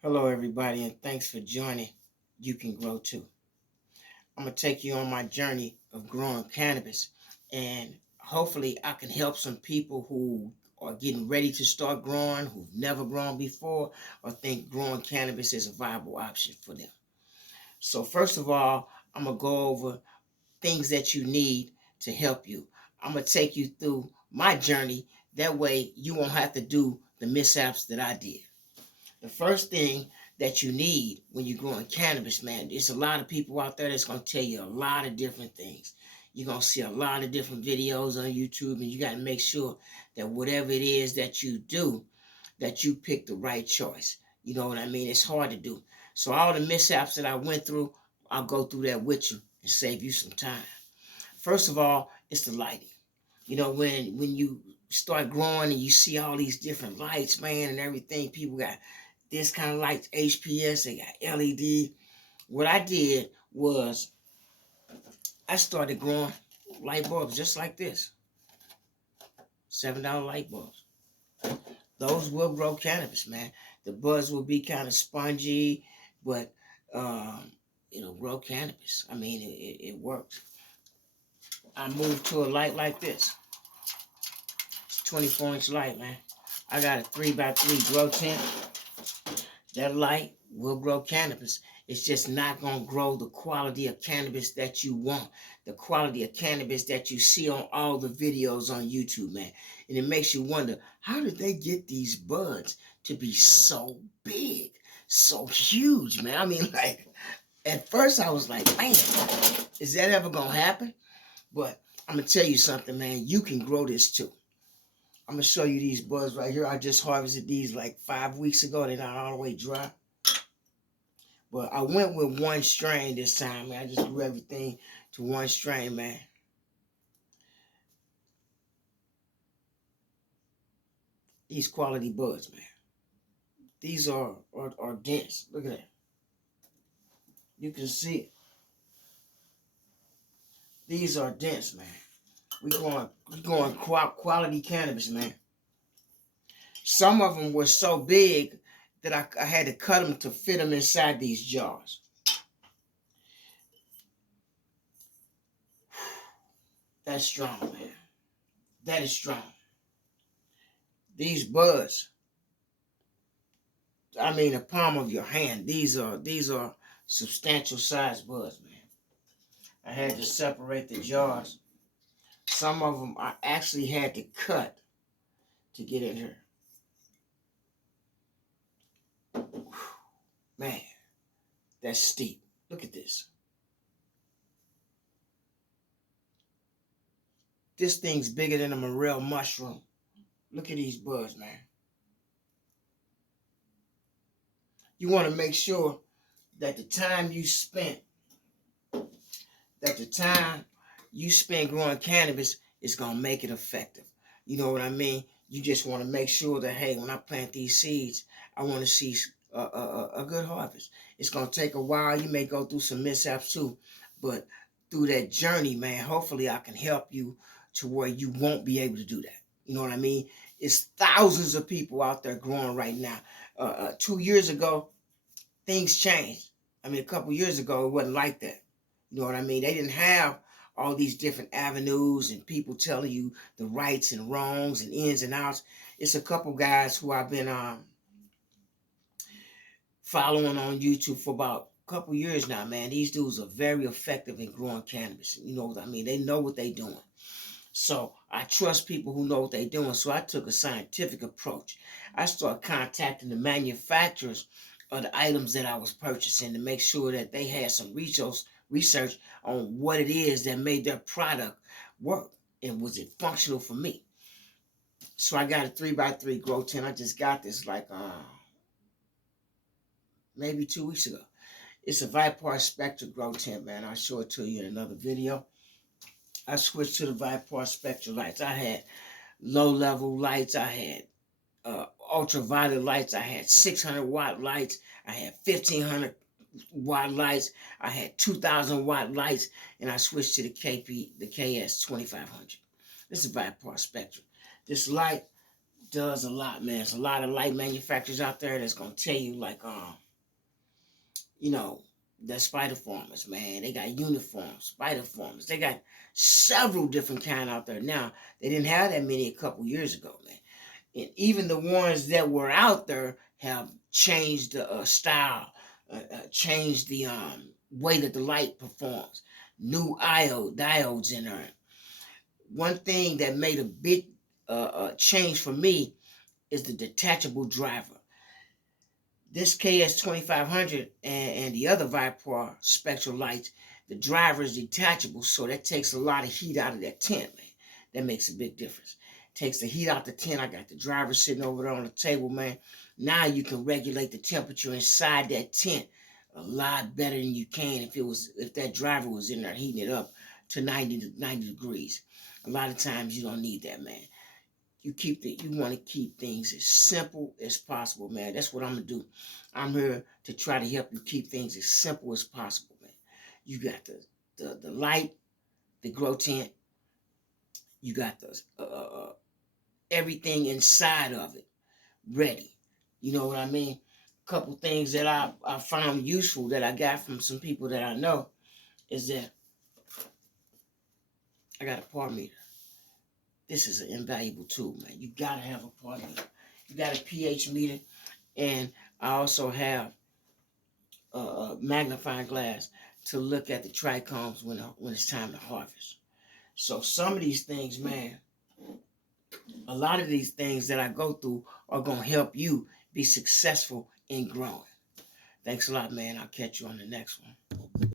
Hello, everybody, and thanks for joining. You Can Grow Too. I'm going to take you on my journey of growing cannabis, and hopefully, I can help some people who are getting ready to start growing, who've never grown before, or think growing cannabis is a viable option for them. So, first of all, I'm going to go over things that you need to help you. I'm going to take you through my journey. That way, you won't have to do the mishaps that I did. The first thing that you need when you're growing cannabis, man, there's a lot of people out there that's going to tell you a lot of different things. You're going to see a lot of different videos on YouTube, and you got to make sure that whatever it is that you do, that you pick the right choice. You know what I mean? It's hard to do. So all the mishaps that I went through, I'll go through that with you and save you some time. First of all, it's the lighting. When you start growing and you see all these different lights, man, and everything, people got this kind of lights, HPS, they got LED. What I did was I started growing light bulbs just like this, $7 light bulbs. Those will grow cannabis, man. The buds will be kind of spongy, but it'll grow cannabis. I mean, it works. I moved to a light like this. It's 24-inch light, man. I got a 3x3 grow tent. That light will grow cannabis. It's just not going to grow the quality of cannabis that you want, the quality of cannabis that you see on all the videos on YouTube, man. And it makes you wonder, how did they get these buds to be so big, so huge, man? I mean, like, at first I was like, man, is that ever going to happen? But I'm going to tell you something, man. You can grow this too. I'm going to show you these buds right here. I just harvested these like 5 weeks ago. They're not all the way dry. But I went with one strain this time, man. I just grew everything to one strain, man. These quality buds, man. These are dense. Look at that. You can see it. These are dense, man. We going quality cannabis, man. Some of them were so big that I had to cut them to fit them inside these jars. That's strong, man. That is strong. These buds, I mean, the palm of your hand. These are substantial size buds, man. I had to separate the jars. Some of them I actually had to cut to get in here. Man, that's steep. Look at this. This thing's bigger than a morel mushroom. Look at these buds, man. You want to make sure that the time you spend growing cannabis is going to make it effective. You know what I mean? You just want to make sure that, hey, when I plant these seeds, I want to see a good harvest. It's going to take a while. You may go through some mishaps too, but through that journey, man, hopefully I can help you to where you won't be able to do that. You know what I mean? It's thousands of people out there growing right now. 2 years ago, things changed. I mean, a couple years ago, it wasn't like that. You know what I mean? They didn't have all these different avenues and people telling you the rights and wrongs and ins and outs. It's a couple guys who I've been following on YouTube for about a couple years now, man. These dudes are very effective in growing cannabis. You know what I mean? They know what they're doing. So I trust people who know what they're doing. So I took a scientific approach. I started contacting the manufacturers of the items that I was purchasing to make sure that they had some research on what it is that made their product work and was it functional for me. So I got a 3x3 grow tent. I just got this like maybe 2 weeks ago. It's a Vipar Spectra grow tent, man. I'll show it to you in another video. I switched to the Vipar Spectra lights. I had low level lights. I had ultraviolet lights. I had 600-watt lights. I had 1500-watt lights. I had 2000-watt lights, and I switched to the KS 2500. This is Vipar Spectra. This light does a lot, man. There's a lot of light manufacturers out there that's gonna tell you like, you know, the spider farmers, man. They got uniforms, spider farmers. They got several different kind out there now. They didn't have that many a couple years ago, man. And even the ones that were out there have changed the style, changed the way that the light performs. New diodes in there. One thing that made a big change for me is the detachable driver. This KS2500 and the other Vipar spectral lights, the driver is detachable, so that takes a lot of heat out of that tent, man. That makes a big difference. Takes the heat out the tent. I got the driver sitting over there on the table, man. Now you can regulate the temperature inside that tent a lot better than you can if that driver was in there heating it up to 90 degrees. A lot of times you don't need that, man. You want to keep things as simple as possible, man. That's what I'm gonna do. I'm here to try to help you keep things as simple as possible, man. You got the light, the grow tent. You got the everything inside of it ready. You know what I mean? A couple things that I found useful that I got from some people that I know is that I got a par meter. This is an invaluable tool, man. You gotta have a par meter. You got a pH meter, and I also have a magnifying glass to look at the trichomes when it's time to harvest. So some of these things, man, a lot of these things that I go through are gonna help you be successful in growing. Thanks a lot, man. I'll catch you on the next one.